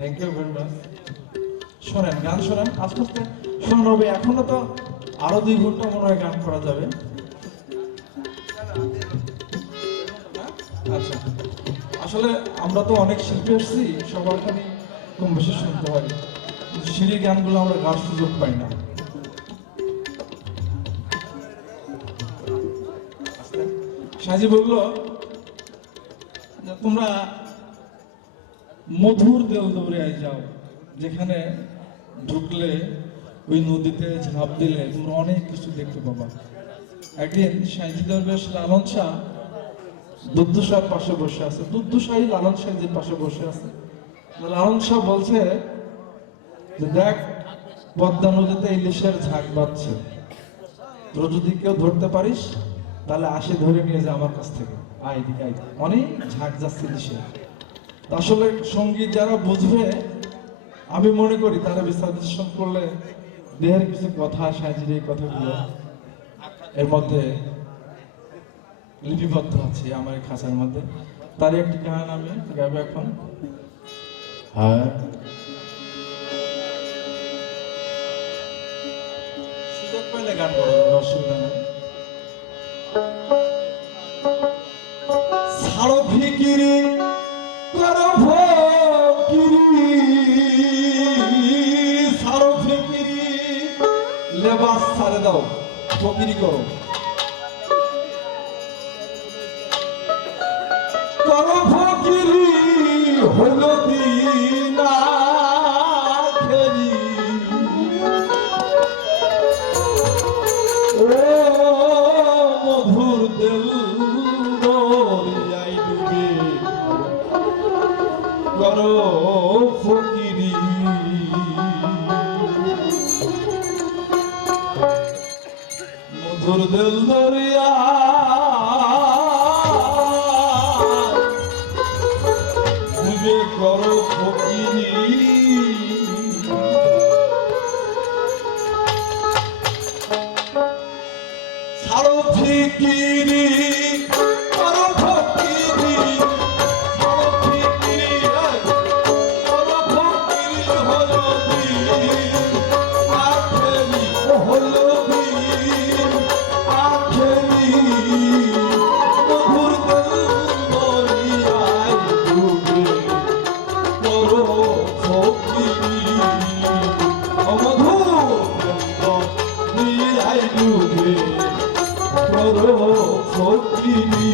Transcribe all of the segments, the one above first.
Thank you very much. শোনেন, গান শোনেন আস্তে আস্তে শোনান হবে। এখনো তো আরো 2 ঘন্টা মনে হয় গান করা যাবে। আচ্ছা, আসলে আমরা তো অনেক শিল্পী এসেছি, সবার খালি কম বেশি শুনতে হয়, সিঁড়ি গানগুলো আমরা গাওয়ার সুযোগ পাই না। সাজি বলল যে তোমরা মধুর দেল দৌড়িয়ায় যাও, যেখানে ঢুকলে ওই নদীতে ঝাঁপ দিলে তোমরা অনেক কিছু দেখতে পাবা। একদিন সাইজি দরবেশ লালন শাহ দুধসার পাশে বসে আছে, দুধসাই লালন সাইজির পাশে বসে আছে। লালন শাহ বলছে যে দেখ, পদ্মা নদীতে ইলিশের ঝাঁক বাঁধছে, তোর যদি কেউ ধরতে পারিস তাহলে আসে ধরে নিয়ে যা আমার কাছ থেকে, আয় দিকে আয়, অনেক ঝাঁক যাচ্ছে ইলিশের। আসলে সঙ্গীত যারা বুঝবে, আমি মনে করি তারা বিশ্লেষণ করলে দেহের কিছু কথা, সাইজির এই কথাগুলো এর মধ্যে লিপিবদ্ধ আছে আমার এই খাঁচার মধ্যে। তার একটি গান আমি গাইব এখন। হ্যাঁ, সুযোগ পাইলে গান করা যাবে, অসুবিধা নেই। ছাড়ো ফিকিরি করো ফকিরি, ছাড়ো ফিকিরি লেবাস ছাড়ে দাও, ফকিরি করো। করো ফকিরি হইল দিনা খেরি, ও মধুর দেল দরিয়ায় ডুবে করো ফকিরি। মধুর দেল দরিয়া করো ফকিরি, ছাড়ো ফিকিরি করো ফকিরি, ছাড়ো ফিকিরি করো ফকিরি, হলো দিন আখেরি, হলো দিন আখেরি। মধুর দেল দরিয়ায় ডুবে করো ফকিরি, অমধুর দরিয়ায় ডুবে করো ফকিরি।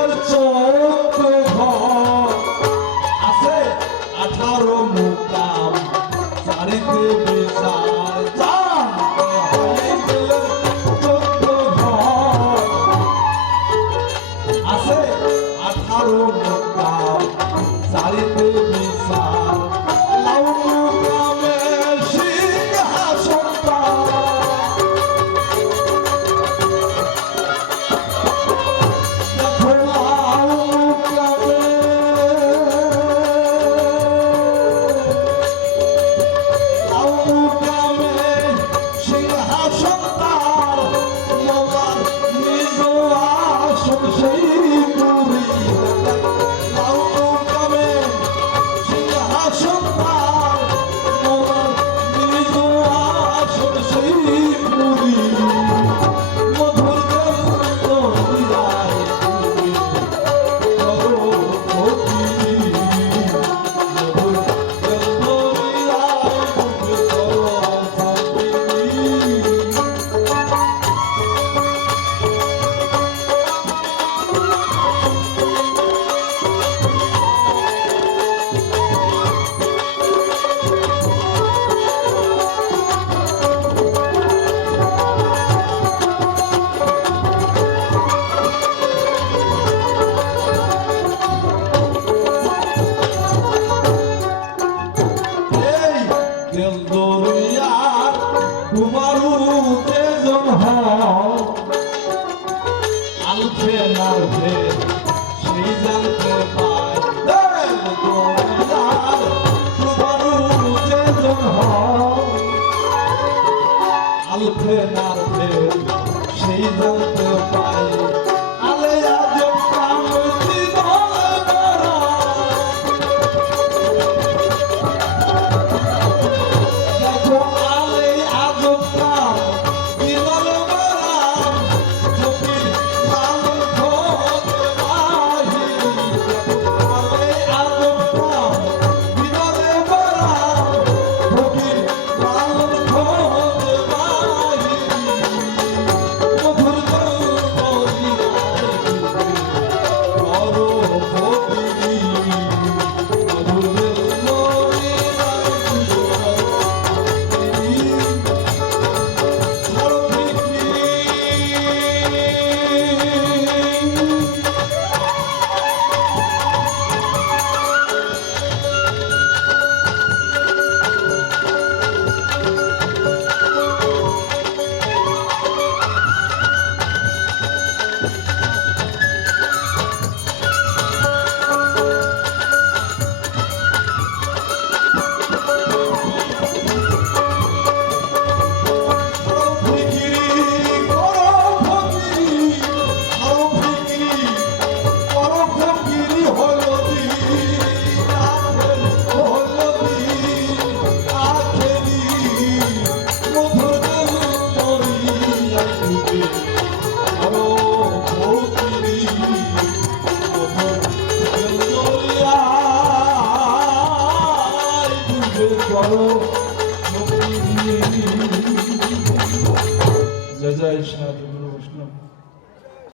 মধুরের চোখ আছে 18 মুকাম চারিতে বিচার চান হয়ে গেলেন 14 ঘর আছে 18 মুকাম চারিতে বিচার লাউ মুকামে সিংহাসন আলফে নালফে সেই জানতে পায় আলফে নালফে সেই জানতে পায় আলে আজব কাম দেখো আলে আজব কাম জয় জয় সাধু।